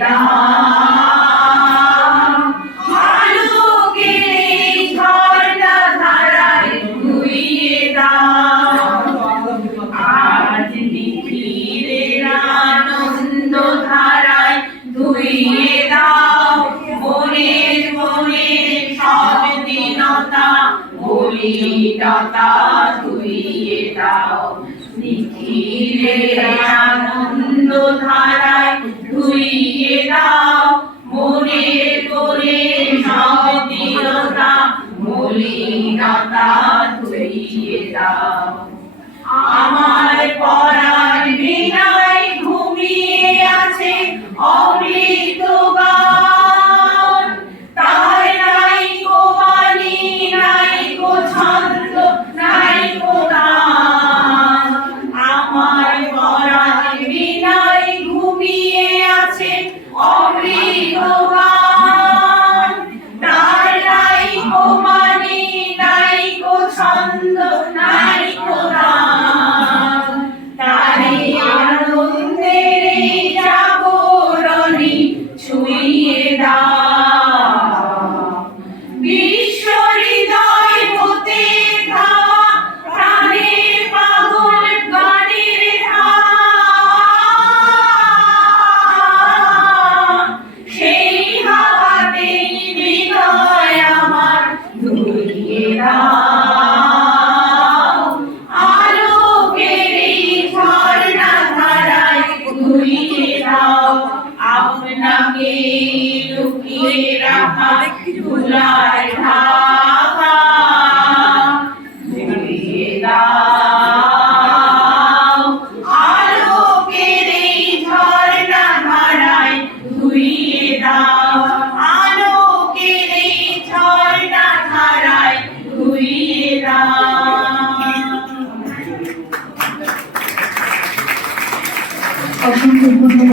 দাও আলোকের এই ঝর্ণা ধারায় ধুইয়ে দাও আজ নিখিলের আনন্দ ধারায় ধুইয়ে দাও মনের মনের সব দীনতা মলিনতা ধুইয়ে দাও নিখিলের আনন্দ ধারায় ধুইয়ে দাও মনের মনের সব দীনতা মলিনতা ধুইয়ে দাও আমার পরাণ বীণায় ঘুমিয়ে আছে অমৃত গান তার নাই কো বাণী নাই কো ছন্দ নাই কো গান আমার পরাণ বীণায় ঘুমিয়ে আছে অমৃত গান তার নাই কো বাণী নাই কো ছন্দ নাই কো গান তারে আনন্দের এই জাগরণী ছুঁয়ে দাও বিশ্ব হৃদয় হতে ধাওয়া প্রাণের পাগল গানের ধারা সেই হাওয়াতে হৃদয় আমার ধুইয়ে দাও আলোকের এই ঝর্ণা ধারায় ধুইয়ে দাও আপনাকে লুকিয়ে রাখা ধুলার ঢাকা ধুইয়ে দাও আলোকের এই ঝর্ণা ধারায় ধুইয়ে দাও আলোকের এই ঝর্ণা ধারায় ধুইয়ে দাও।